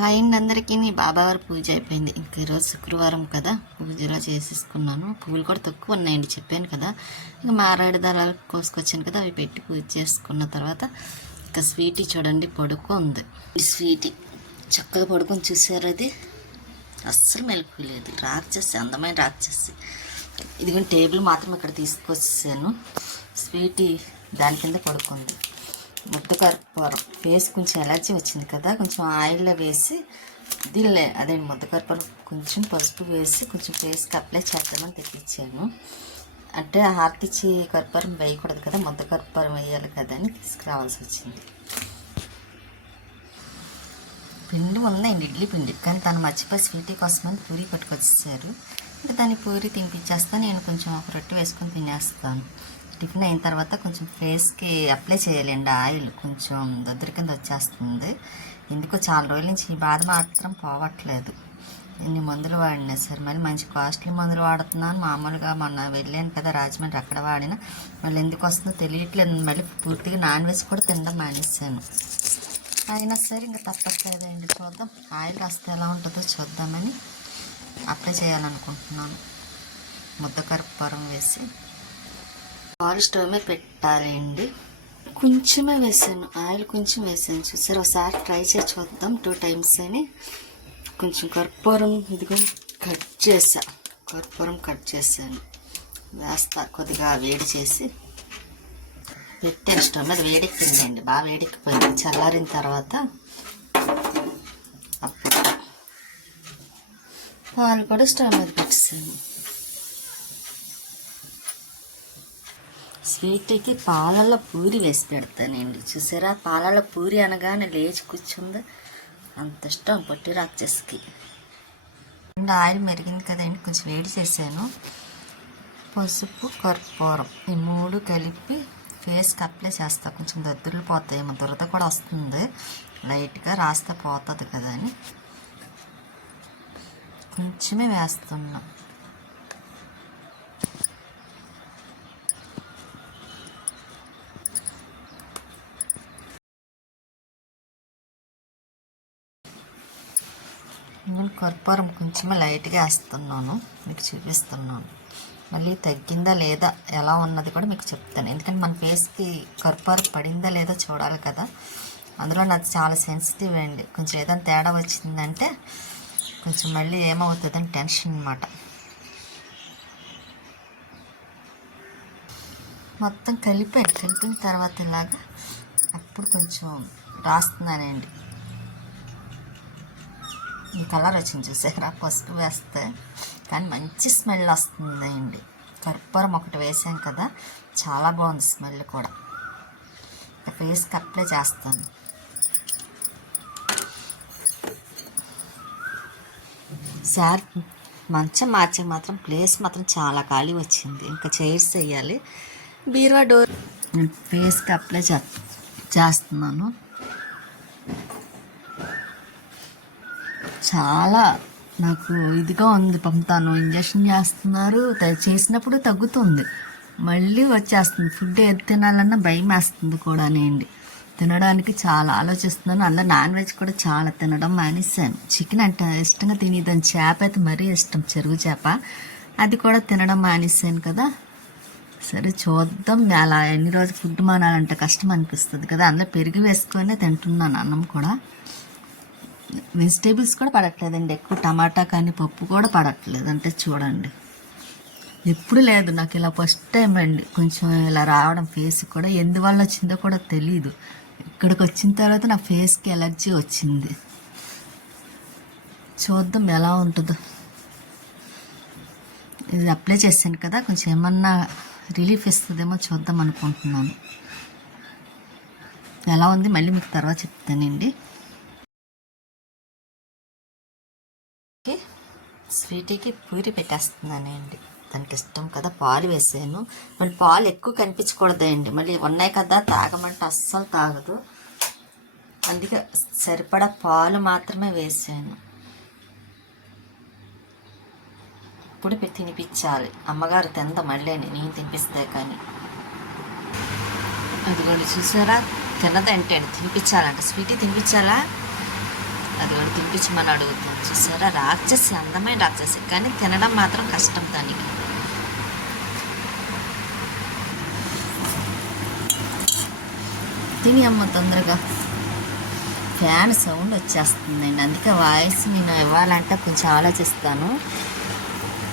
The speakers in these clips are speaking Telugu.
హాయ్ అండి అందరికీ నీ బాబావారి పూజ అయిపోయింది. ఇంక ఈరోజు శుక్రవారం కదా. పూజలో చేసేసుకున్నాను. పువ్వులు కూడా తక్కువ ఉన్నాయండి చెప్పాను కదా. ఇంకా మారాడు దళాలు కోసుకొచ్చాను కదా. అవి పెట్టి పూజ చేసుకున్న తర్వాత ఇంకా స్వీటీ చూడండి పడుకు ఉంది. ఈ స్వీటీ చక్కగా పడుకొని చూసారు అది? అస్సలు మెలుపులేదు రాక్షసి అందమైన రాక్షసి. ఇదిగో టేబుల్ మాత్రం ఇక్కడ తీసుకొచ్చాను. స్వీటీ దాని కింద పడుకుంది. ముద్ద కర్పూరం ఫేస్ కొంచెం ఎలర్జీ వచ్చింది కదా కొంచెం ఆయిల్లో వేసి దీనిలో అదే ముద్ద కర్పూరం కొంచెం పసుపు వేసి కొంచెం ఫేస్కి అప్లై చేద్దామని తెప్పించాను. అంటే హార్తిచ్చి కర్పూరం వేయకూడదు కదా ముద్ద కర్పూరం వేయాలి కదా అని తీసుకురావాల్సి వచ్చింది. పిండి ఉందండి ఇడ్లీ పిండి. కానీ తను మర్చిపోయి స్వీటీ కోసమని పూరి పట్టుకొచ్చేసారు. ఇంకా దాన్ని పూరి తినిపించేస్తాను నేను కొంచెం ఒక రొట్టె వేసుకొని తినేస్తాను. టిఫిన్ అయిన తర్వాత కొంచెం ఫేస్కి అప్లై చేయాలండి ఆయిల్. కొంచెం దద్దరి కింద వచ్చేస్తుంది. ఎందుకో చాలా రోజుల నుంచి ఈ బాధ మాత్రం పోవట్లేదు. ఎన్ని మందులు వాడినా సరే మళ్ళీ మంచి కాస్ట్లీ మందులు వాడుతున్నాను. మామూలుగా మొన్న వెళ్ళాను కదా రాజమండ్రి అక్కడ వాడిన. మళ్ళీ ఎందుకు వస్తుందో తెలియట్లేదు. మళ్ళీ పూర్తిగా నాన్ వెజ్ కూడా తినడం మానేశాను. అయినా సరే ఇంకా తప్పట్లేదండి. చూద్దాం. ఆయిల్ రాస్తే ఎలా ఉంటుందో చూద్దామని అప్లై చేయాలనుకుంటున్నాను. ముద్ద కర్పూరం వేసి. ఆయిల్ స్టవ్ మీద పెట్టాలండి. కొంచెమే వేసాను. ఆయిల్ కొంచెం వేసాను. చూసారు? ఒకసారి ట్రై చేసి చూద్దాం. టూ టైమ్స్ అని. కొంచెం కర్పూరం ఇదిగో కట్ చేసా. కర్పూరం కట్ చేశాను వేస్తా. కొద్దిగా వేడి చేసి. పెట్టాను. స్టవ్ మీద వేడెక్కిందండి. బాగా వేడెక్కిపోయింది. చల్లారిన తర్వాత అప్పుడు పాలు కూడా స్టవ్ మీద పెట్టేసాను. స్వీట్కి పాలల పూరి వేసి పెడతానండి. చూసారా? పాలల పూరి అనగానే లేచి కూర్చుంది. అంత ఇష్టం పొట్టి రాక్షస్కి. ఆయిల్ మెరిగింది కదండి కొంచెం వేడి చేశాను. పసుపు కర్పూరం ఈ మూడు కలిపి ఫేస్కి అప్లై చేస్తా. కొంచెం దద్దుర్లు పోతాయేమో దురద కూడా వస్తుంది. లైట్గా రాస్తే పోతుంది కదా అని. కొంచెమే వేస్తున్నాం. కర్పూరం కొంచెం లైట్గా వేస్తున్నాను. మీకు చూపిస్తున్నాను. మళ్ళీ తగ్గిందా లేదా ఎలా ఉన్నది కూడా మీకు చెప్తాను. ఎందుకంటే మన ఫేస్కి కర్పూరం పడిందా లేదా చూడాలి కదా. అందులో నాకు చాలా సెన్సిటివ్ అండి. కొంచెం ఏదైనా తేడా వచ్చిందంటే కొంచెం మళ్ళీ ఏమవుతుందని టెన్షన్ అనమాట మొత్తం కలిపాను. కలిపిన తర్వాత ఇలాగా అప్పుడు కొంచెం రాస్తున్నానండి. ఈ కలర్ వచ్చింది చూసారా? పసుపు వేస్తే. కానీ మంచి స్మెల్ వస్తుందండి. కర్పూరం ఒకటి వేసాం కదా చాలా బాగుంది స్మెల్ కూడా. ఫేస్కి అప్లై చేస్తాను. సార్ మంచం మార్చే మాత్రం ప్లేస్ మాత్రం చాలా ఖాళీ వచ్చింది. ఇంకా చైర్స్ వేయాలి. బీరువా డోర్. నేను ఫేస్కి అప్లై చే చేస్తున్నాను. చాలా నాకు ఇదిగా ఉంది పంపుతాను ఇంజక్షన్ చేస్తున్నారు చేసినప్పుడు తగ్గుతుంది. మళ్ళీ వచ్చేస్తుంది. ఫుడ్ ఏది తినాలన్నా భయం వేస్తుంది కూడా అండి. తినడానికి చాలా ఆలోచిస్తున్నాను. అందులో నాన్ వెజ్ కూడా చాలా తినడం మానేశాను. చికెన్ అంటే ఇష్టంగా తినేదాన్ని. చేప అయితే మరీ ఇష్టం. చెరువు చేప. అది కూడా తినడం మానేశాను కదా. సరే చూద్దాం. అలా ఎన్ని రోజులు ఫుడ్ మానాలంటే కష్టం అనిపిస్తుంది కదా. అందులో పెరుగు వేసుకొని తింటున్నాను అన్నం కూడా. వెజిటేబుల్స్ కూడా పడట్లేదండి. ఎక్కువ టమాటా కానీ పప్పు కూడా పడట్లేదు. అంటే చూడండి. ఎప్పుడు లేదు. నాకు ఇలా ఫస్ట్ టైం అండి. కొంచెం ఇలా రావడం ఫేస్ కూడా ఎందువల్ల వచ్చిందో కూడా తెలియదు ఇక్కడికి వచ్చిన తర్వాత నా ఫేస్కి ఎలర్జీ వచ్చింది. చూద్దాం ఎలా ఉంటుందో. ఇది అప్లై చేశాను కదా. కొంచెం ఏమన్నా రిలీఫ్ ఇస్తుందేమో చూద్దాం అనుకుంటున్నాను. ఎలా ఉంది? మళ్ళీ మీకు తర్వాత చెప్తానండి. స్వీటీకి పూరి పెట్టేస్తున్నానండి. తనకి ఇష్టం కదా పాలు వేసాను. మళ్ళీ పాలు ఎక్కువ కనిపించకూడదండి. మళ్ళీ ఉన్నాయి కదా తాగమంటే అస్సలు తాగదు. అందుకే సరిపడా పాలు మాత్రమే వేసాను. ఇప్పుడు పెట్టి తినిపించాలి. అమ్మగారు తింద? మళ్ళీ నేను తినిపిస్తే కానీ. అదిగోండి చూసారా? తినదంటే తినిపించాలంటే తినిపించాలంట. స్వీటీ తినిపించాలా? అది కూడా తినిపించమని అడుగుతుంది. చూసారా? రాక్షసి అందమైన రాక్షసి. కానీ తినడం మాత్రం కష్టం దానికి. తిని అమ్మ తొందరగా. ఫ్యాన్ సౌండ్ వచ్చేస్తుందండి. అందుకే వాయిస్ నేను ఇవ్వాలంటే కొంచెం ఆలోచిస్తాను.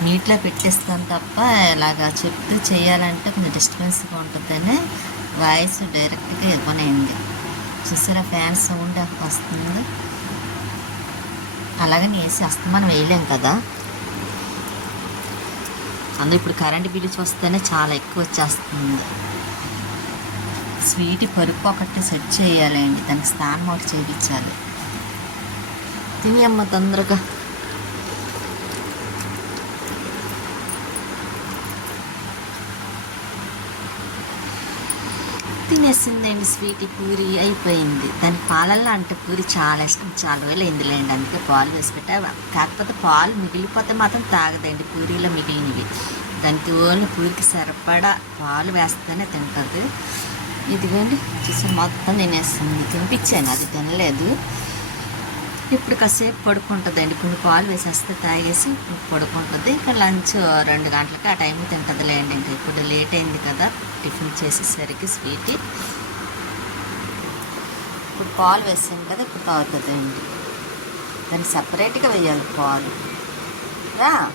నీట్లో పెట్టేస్తాను తప్ప ఇలాగా చెప్తూ చేయాలంటే కొంచెం డిస్టర్బెన్స్గా ఉంటుందని వాయిస్ డైరెక్ట్గా ఇవ్వనైంది చూసారా? ఫ్యాన్ సౌండ్ వస్తుంది. అలాగని వేసి అస్తమానం వేయలేం కదా. అందులో ఇప్పుడు కరెంట్ బిల్లు చూస్తేనే చాలా ఎక్కువ వచ్చేస్తుంది. స్వీట్ పరుపు ఒకటి సెట్ చేయాలండి. దానికి స్నానం ఒకటి చేయించాలి. తిని అమ్మ తొందరగా. తినేసిందండి స్వీట్ పూరి? అయిపోయింది. దాని పాలల్లో అంటే పూరి చాలా ఇష్టం. చాలా వేలు అయిందిలేండి అందుకే పాలు వేసి పెట్టా కాకపోతే పాలు మిగిలిపోతే మాత్రం తాగదండి. పూరీలో మిగిలినవి. దానికి ఓన్లీ పూరికి సరిపడా పాలు వేస్తేనే తింటుంది. ఇదిగోండి చూసి మొత్తం తినేస్తుంది తినిపించాను. అది తినలేదు. ఇప్పుడు కాసేపు పడుకుంటుందండి. కొన్ని పాలు వేసేస్తే తాగేసి పడుకుంటుంది. ఇంకా లంచ్ రెండు గంటలకి ఆ టైం తింటుంది లేండి ఇంకా ఇప్పుడు లేట్ అయింది కదా. టిఫిన్ చేసేసరికి స్వీట్. ఇప్పుడు పాలు వేసాం కదా. ఇప్పుడు తాగుతుందండి. దానికి సపరేట్గా వేయాలి పాలు. రా.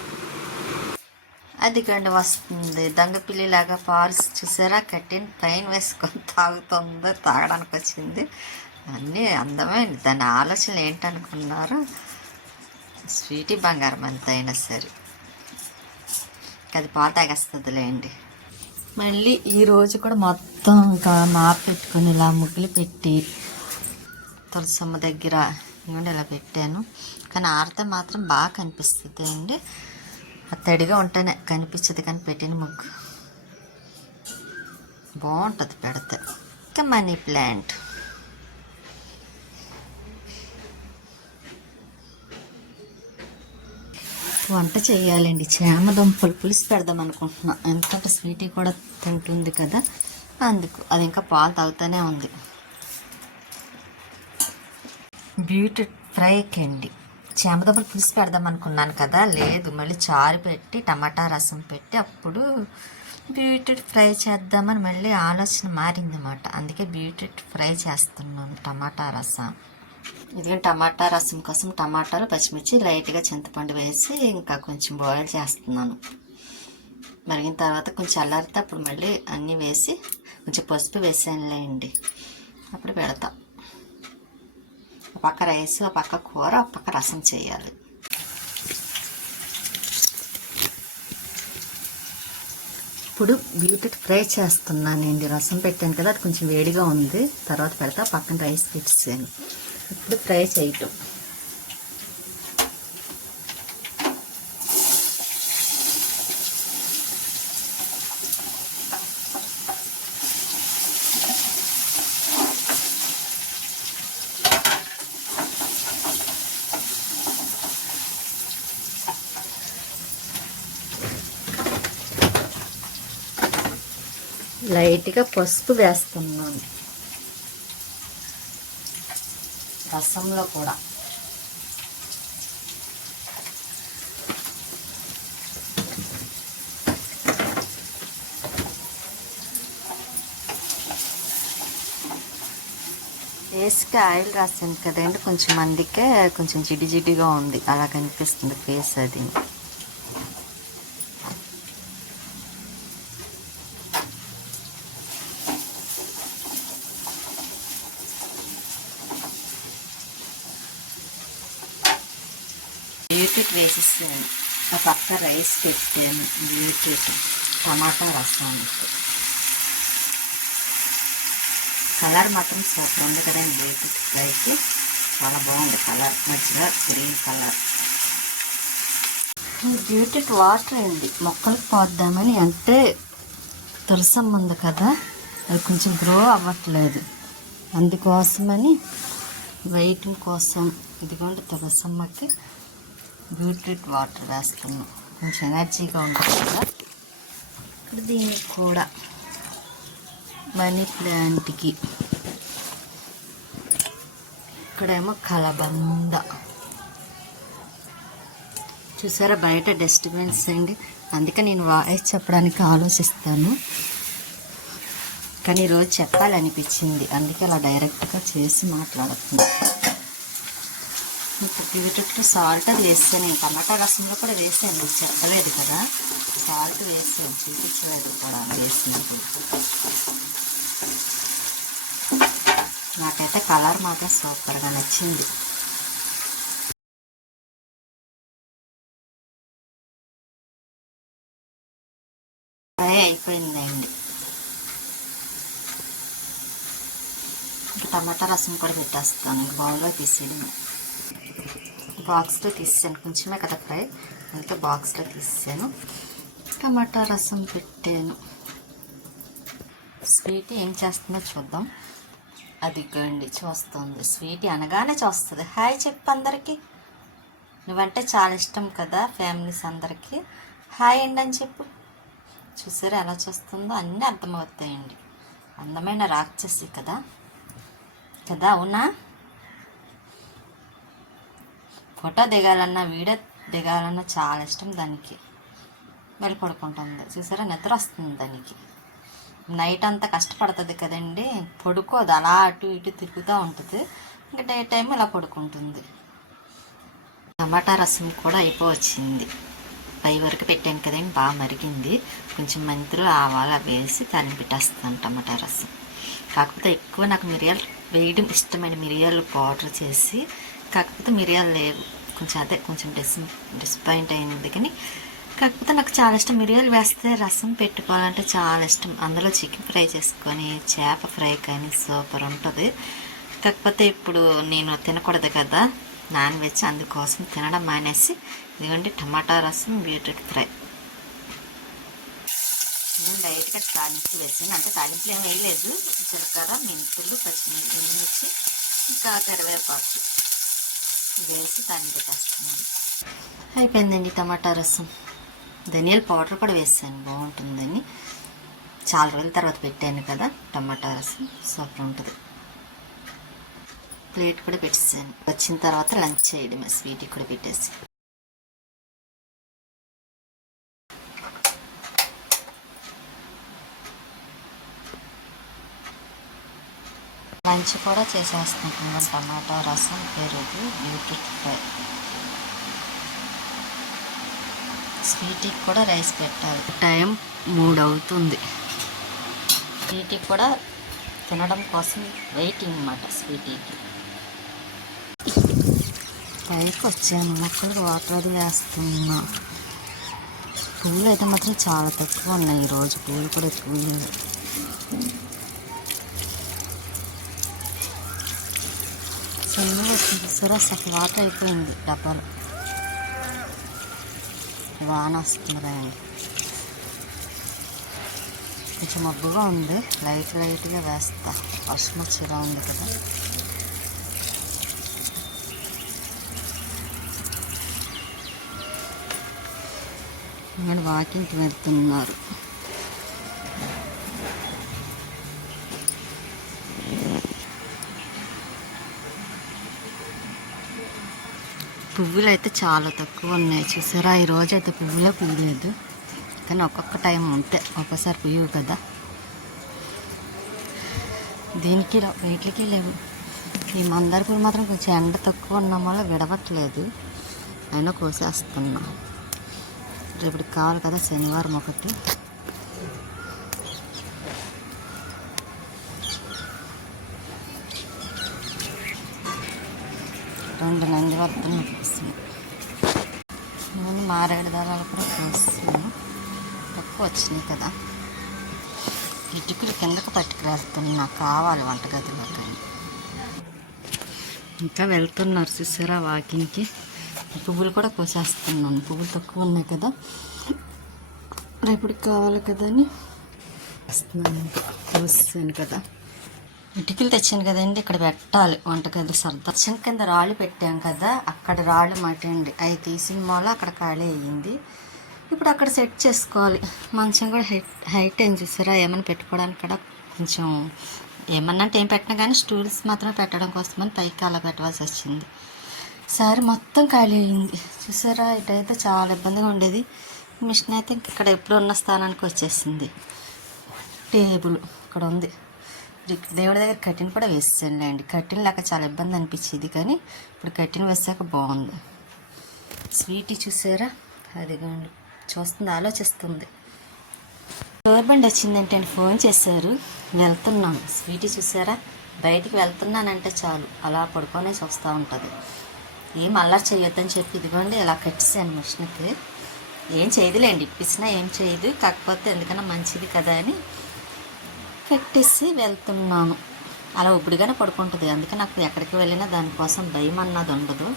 అది గండి వస్తుంది. దంగపిల్లిలాగా పాలు చూసారా? కట్టిన పైన వేసుకొని తాగుతుందో. తాగడానికి వచ్చింది అన్నీ అందమైన దాని ఆలోచనలు ఏంటనుకున్నారు స్వీటీ బంగారం ఎంత అయినా సరే. అది పోతాగస్తుందిలేండి. మళ్ళీ ఈరోజు కూడా మొత్తం ఇంకా మాప పెట్టుకొని ఇలా ముగ్గులు పెట్టి తులసమ్మ దగ్గర ఇవ్వండి ఇలా పెట్టాను. కానీ ఆరితే మాత్రం బాగా కనిపిస్తుంది అండి తడిగా ఉంటేనే కనిపించదు కానీ పెట్టిన ముగ్గు. బాగుంటుంది పెడితే. ఇంకా మనీ ప్లాంట్. వంట చేయాలండి. చేమదుంపలు పులుసు పెడదాం అనుకుంటున్నా. ఎందుకంటే స్వీటీ కూడా తింటుంది కదా. అందుకు అది ఇంకా పాలు తాగుతూనే ఉంది. బ్యూటీ ఫ్రైకి అండి. చేమదుంపలు పులుసు పెడదాం అనుకున్నాను కదా. లేదు మళ్ళీ చారు పెట్టి టమాటా రసం పెట్టి అప్పుడు బీట్రూట్ ఫ్రై చేద్దామని మళ్ళీ ఆలోచన మారిందన్నమాట. అందుకే బీట్రూట్ ఫ్రై చేస్తున్నాను టమాటా రసం. ఇదిగో టమాటా రసం కోసం టమాటాలు పచ్చిమిర్చి లైట్గా చింతపండు వేసి ఇంకా కొంచెం బాయిల్ చేస్తున్నాను. మరిగిన తర్వాత కొంచెం అల్లారితే అప్పుడు మళ్ళీ అన్నీ వేసి కొంచెం పసుపు వేసానులేండి అప్పుడు పెడతా. ఒక పక్క రైస్ ఒక పక్క కూర ఒక పక్క రసం చేయాలి. ఇప్పుడు బీట్రూట్ ఫ్రై చేస్తున్నానండి. రసం పెట్టాను కదా అది కొంచెం వేడిగా ఉంది. తర్వాత పెడతా పక్కన రైస్ పెట్టాను ఇప్పుడు ఫ్రై చేయటం. లైట్గా పసుపు వేస్తున్నాను. రసంలో కూడా. ఫేస్కి ఆయిల్ రాసాను కదండి కొంచెం మందికే కొంచెం జిడి జిడ్డిగా ఉంది. అలా కనిపిస్తుంది ఫేస్ అది. బీట్రూట్ వేసేసాను ఆ పక్క రైస్ పెట్టాను బీట్రూట్ టమాటా రసం. కలర్ మాత్రం సూపర్ ఉంది కదండి. లేదు లైట్. చాలా బాగుంది కలర్. మంచిగా గ్రీన్ కలర్. బ్యూటిక్ వాటర్ అండి మొక్కలకు పోద్దామని అంటే తులసమ్మ ఉంది కదా అది కొంచెం గ్రో అవ్వట్లేదు. అందుకోసమని వెయిటింగ్ కోసం ఇదిగోండి తులసమ్మకి బీట్రూట్ వాటర్ వేస్తున్నాం. కొంచెం ఎనర్జీగా ఉంటుంది కదా. ఇప్పుడు దీనికి కూడా మనీ ప్లాంట్కి ఇక్కడేమో కలబంద. చూసారా బయట డస్ట్బిన్స్ అండి. అందుకే నేను వాయిస్ చెప్పడానికి ఆలోచిస్తాను. కానీ ఈరోజు చెప్పాలనిపించింది. అందుకే అలా డైరెక్ట్గా చేసి మాట్లాడుతుంది ఇప్పుడు సాల్ట్ అది వేస్తాను నేను టమాటా రసంలో కూడా వేసాను మీకు చెప్పలేదు కదా. సాల్ట్ వేసాను చూపించలేదు కూడా వేసినప్పుడు. నాకైతే కలర్ మాత్రం సూపర్గా నచ్చింది. ఫ్రై అయిపోయిందండి. టమాటా రసం కూడా పెట్టేస్తాను బౌల్లో తీసేయడం బాక్స్లో తీసాను కొంచెమే కదా ఫ్రై. అందుకే బాక్స్లో తీసాను టమాటా రసం పెట్టాను. స్వీట్ ఏం చేస్తుందో చూద్దాం. అది గండి చూస్తుంది. స్వీట్ అనగానే చూస్తుంది. హాయ్ చెప్పు అందరికీ. నువ్వంటే చాలా ఇష్టం కదా ఫ్యామిలీస్ అందరికీ. హాయ్ అండి అని చెప్పు. చూసారా ఎలా చూస్తుందో? అన్నీ అర్థమవుతాయండి. అందమైన రాక్షసి కదా. కదా అవునా? ఫోటో దిగాలన్నా వీడియో దిగాలన్నా చాలా ఇష్టం దానికి. వెళ్ళి పడుకుంటుంది చూసారా? నిద్ర వస్తుంది దానికి. నైట్ అంతా కష్టపడుతుంది కదండి. పడుకోదు. అలా అటు ఇటు తిరుగుతూ ఉంటుంది. ఇంకా డే టైం ఇలా పడుకుంటుంది. టమాటా రసం కూడా అయిపోవచ్చింది. పై వరకు పెట్టాను కదండి. బాగా మరిగింది. కొంచెం మెంతులు ఆవాలు వేసి తాలింపు పెట్టేస్తాను టమాటా రసం. కాకపోతే ఎక్కువ నాకు మిరియాలు వేయడం ఇష్టమైన మిరియాలు పౌడర్ చేసి కాకపోతే మిరియాలు లేవు కొంచెం అదే కొంచెం డిస్ డిసప్పాయింట్ అయింది కానీ కాకపోతే నాకు చాలా ఇష్టం. మిరియాలు వేస్తే రసం పెట్టుకోవాలంటే చాలా ఇష్టం. అందులో చికెన్ ఫ్రై చేసుకొని చేప ఫ్రై కానీ సూపర్ ఉంటుంది. కాకపోతే ఇప్పుడు నేను తినకూడదు కదా నాన్ వెజ్ అందుకోసం తినడం మానేసి ఇదిగోండి టమాటా రసం బీట్రూట్ ఫ్రై. లైట్గా తాలింపు వేసాను. అంటే తాలింపులు ఏమి వేయలేదు. జీలకర్ర మెంతులు పచ్చిమిర్చి ఇంకా కరివేపాకు. వేసి తాలింపు పెట్టేస్తున్నాను. అయిపోయిందండి టమాటా రసం. ధనియాల పౌడర్ కూడా వేసాను బాగుంటుందని. చాలా రోజుల తర్వాత పెట్టాను కదా టమాటా రసం. సూపర్ ఉంటుంది. ప్లేట్ కూడా పెట్టేసాను. వచ్చిన తర్వాత లంచ్ చేయడం స్వీట్ కూడా పెట్టేసి. పంచి కూడా చేసేస్తున్నాం. టమాటా రసం పెరుగు బీట్రూట్ ఫ్రై. స్వీట్కి కూడా రైస్ పెట్టాలి. టైం మూడు అవుతుంది స్వీట్కి కూడా తినడం కోసం వెయిటింగ్ అన్నమాట స్వీటీకి. పైకి వచ్చాను. మొక్కలకు వాటర్ అది వేస్తున్నా. పూలు అయితే మాత్రం చాలా తక్కువ ఉన్నాయి. ఈరోజు పూలు కూడా ఎక్కువ లేవు. చిన్నగా వచ్చింది సురస్ అయిపోయింది డబ్బాలు వాన వస్తుంది కొంచెం మబ్బుగా ఉంది లైట్ లైట్గా వేస్తా వర్షం వచ్చేలా ఉంది కదా ఇక్కడ వాకింగ్కి వెళ్తున్నారు పువ్వులు అయితే చాలా తక్కువ ఉన్నాయి. చూసారా? ఈ రోజు అయితే పువ్వులే పూయలేదు. కానీ ఒక్కొక్క టైం ఉంటే ఒక్కసారి పూయవు కదా. దీనికి రా- వీటికి లేవు. ఈ మందార పూలు మాత్రం కొంచెం ఎండ తక్కువ ఉన్న వల్ల విడవట్లేదు. అయినా కోసేస్తున్నా. రేపటికి కావాలి కదా శనివారం ఒకటి. రెండు నంది వద్దలు వస్తున్నాయి నేను మారేడు దారాలు కూడా కోస్తున్నాను తక్కువ వచ్చినాయి కదా. ఇటుకలు కిందకు పట్టుకువెళ్తున్నా. నాకు కావాలి వంటగదిలో కానీ ఇంకా వెళ్తున్నారు చూసారా వాకింగ్కి. పువ్వులు కూడా కోసేస్తున్నాను. పువ్వులు తక్కువ ఉన్నాయి కదా. రేపటికి కావాలి కదా అని. వస్తున్నాను. ఇంకా కోసాను కదా. ఇటుకలు తెచ్చాను కదండి ఇక్కడ పెట్టాలి. వంటగది సర్దా. వర్షం కింద రాళ్ళు పెట్టాం కదా అక్కడ రాళ్ళు మటండి. అవి తీసిన మూల అక్కడ ఖాళీ అయ్యింది. ఇప్పుడు అక్కడ సెట్ చేసుకోవాలి. మంచం కూడా హైట్ హైట్ ఏం చూసారా? ఏమైనా పెట్టుకోవడానికి కూడా కొంచెం ఏమన్నా అంటే ఏం పెట్టినా కానీ స్టూల్స్ మాత్రమే పెట్టడం కోసమని పైకి అలా పెట్టవలసి వచ్చింది. సారి మొత్తం ఖాళీ అయింది చూసారా? ఇటైతే చాలా ఇబ్బందిగా ఉండేది. మిషన్ అయితే ఇంక ఇక్కడ ఎప్పుడు ఉన్న స్థానానికి వచ్చేసింది. టేబుల్ ఇక్కడ ఉంది. దేవుడి దగ్గర కట్టిన కూడా వేసానులేండి కటిన్ లేక చాలా ఇబ్బంది అనిపించేది కానీ ఇప్పుడు కటిన్ వేసాక బాగుంది. స్వీట్ చూసారా? అదిగోండి. చూస్తుంది ఆలోచిస్తుంది. గవర్నమెంట్ బండి వచ్చిందంటే ఫోన్ చేశారు. వెళ్తున్నాం. స్వీట్ చూసారా? బయటికి వెళ్తున్నానంటే చాలు. అలా పడుకొనే చూస్తూ ఉంటుంది. ఏం అల్లరి చేయొద్దని చెప్పి ఇదిగోండి ఇలా కట్టేసాను మిషన్కి. ఏం చేయదులేండి ఇప్పించినా ఏం చేయదు. కాకపోతే ఎందుకన్నా మంచిది కదా అని కట్టేసి వెళ్తున్నాను. అలా ఉప్పుడుగానే పడుకుంటుంది. అందుకే నాకు ఎక్కడికి వెళ్ళినా దానికోసం భయం అన్నది ఉండదు.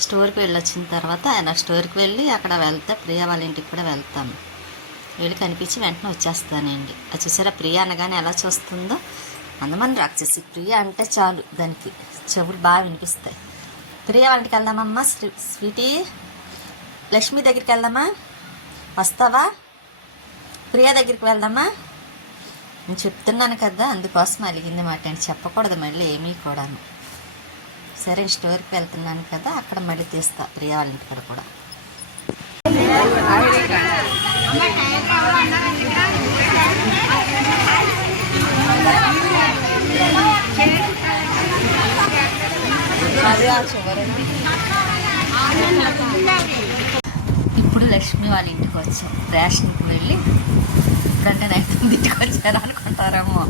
స్టోర్కి వెళ్ళొచ్చిన తర్వాత ఆయన స్టోర్కి వెళ్ళి అక్కడ వెళ్తే ప్రియా వాళ్ళ ఇంటికి కూడా వెళ్తాను. వెళ్ళి కనిపించి వెంటనే వచ్చేస్తానండి. అది చూసారా ప్రియ అనగానే ఎలా చూస్తుందో? అందమని రాక్షసి ప్రియా అంటే చాలు దానికి. చెవులు బాగా వినిపిస్తాయి. ప్రియా వాళ్ళ ఇంటికి వెళ్దామమ్మా. స్వీటీ. లక్ష్మి దగ్గరికి వెళ్దామా? వస్తావా? ప్రియా దగ్గరికి వెళ్దామా? నేను చెప్తున్నాను కదా అందుకోసం అలిగింది మాట అండి. చెప్పకూడదు మళ్ళీ ఏమీ కూడాను. సరే స్టోర్కి వెళ్తున్నాను కదా అక్కడ మళ్ళీ తీస్తా. ప్రియ వాళ్ళ ఇంటికాడ కూడా. ఇప్పుడు లక్ష్మి వాళ్ళ ఇంటికి వచ్చాం. రేషన్కి వెళ్ళి ఇప్పుడంటే నైట్ ఇంటికి వచ్చారు అనుకుంటారేమో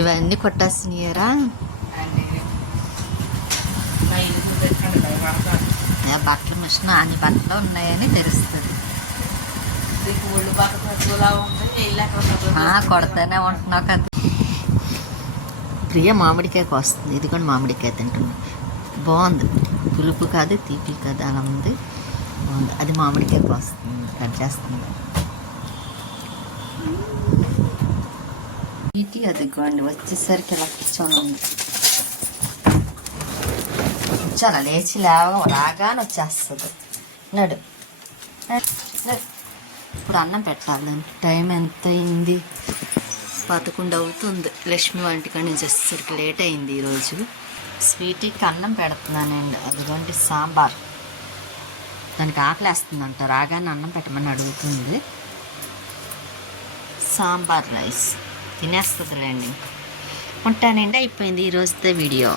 ఇవన్నీ కొట్టేసినాయరా బట్టల మిషన్ అన్ని బట్టలు ఉన్నాయని తెలుస్తుంది. కొడతానే ఉంటున్నావు కదా. ప్రియ మామిడికాయ వస్తుంది ఇది కూడా మామిడికాయ తింటుంది బాగుంది. పులుపు కాదు తీపి కాదు అలా ఉంది. బాగుంది. అది మామిడికాయ వస్తుంది. కట్ చేస్తుంది తీపి అది గోండి వచ్చేసరికి ఇలా కూర్చొని ఉంది. చాలా లేచి లేవ రాగానే వచ్చేస్తుంది. నడు. ఇప్పుడు అన్నం పెట్టాలి టైం ఎంత అయింది? పదకొండు అవుతుంది. లక్ష్మి వంటికాడ నుంచి వచ్చేసరికి లేట్ అయింది ఈరోజు. స్వీటీకి అన్నం పెడుతున్నానండి. అదిగోండి సాంబార్. దానికి ఆకలేస్తుందంట. రాగానే అన్నం పెట్టమని అడుగుతుంది. సాంబార్ రైస్. తినేస్తుందిలేండి. ఉంటానండి అయిపోయింది ఈరోజుతో వీడియో.